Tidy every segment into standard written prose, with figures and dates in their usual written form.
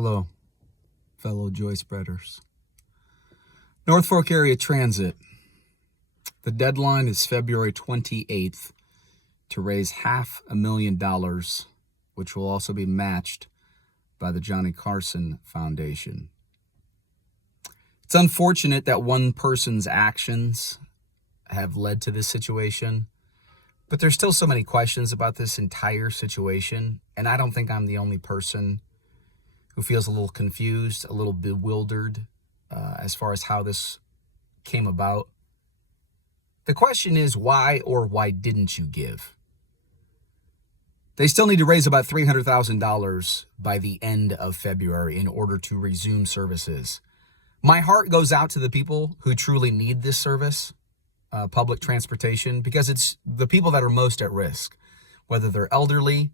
Hello, fellow joy spreaders. North Fork Area Transit. The deadline is February 28th to raise $500,000, which will also be matched by the Johnny Carson Foundation. It's unfortunate that one person's actions have led to this situation, but there's still so many questions about this entire situation, and I don't think I'm the only person who feels a little confused, a little bewildered as far as how this came about. The question is, why or why didn't you give? They still need to raise about $300,000 by the end of February in order to resume services. My heart goes out to the people who truly need this service, public transportation, because it's the people that are most at risk, whether they're elderly,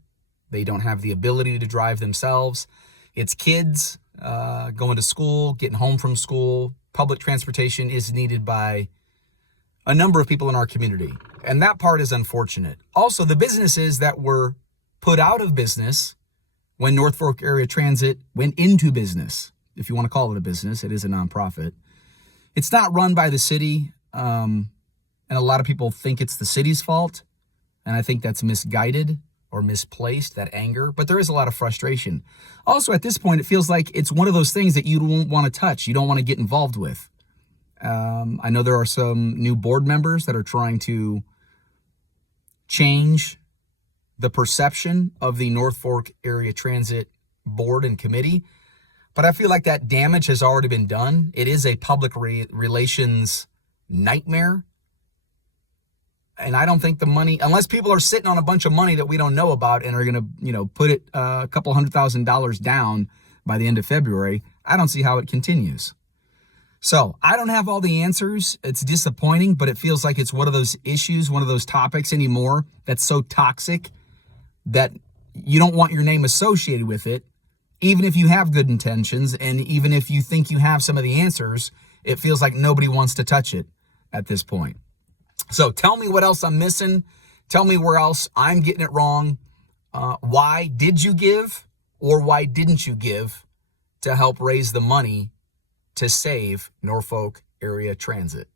they don't have the ability to drive themselves. It's kids going to school, getting home from school. Public transportation is needed by a number of people in our community, and that part is unfortunate. Also, the businesses that were put out of business when North Fork Area Transit went into business, if you want to call it a business, it is a nonprofit. It's not run by the city, and a lot of people think it's the city's fault, and I think that's misguided or misplaced, that anger, but there is a lot of frustration. Also, at this point, it feels like it's one of those things that you don't want to touch, you don't want to get involved with. I know there are some new board members that are trying to change the perception of the North Fork Area Transit Board and Committee, but I feel like that damage has already been done. It is a public relations nightmare. And I don't think the money, unless people are sitting on a bunch of money that we don't know about and are going to, put it a couple $100,000 down by the end of February, I don't see how it continues. So I don't have all the answers. It's disappointing, but it feels like it's one of those issues, one of those topics anymore that's so toxic that you don't want your name associated with it. Even if you have good intentions and even if you think you have some of the answers, it feels like nobody wants to touch it at this point. So tell me what else I'm missing. Tell me where else I'm getting it wrong. Why did you give or why didn't you give to help raise the money to save Norfolk Area Transit?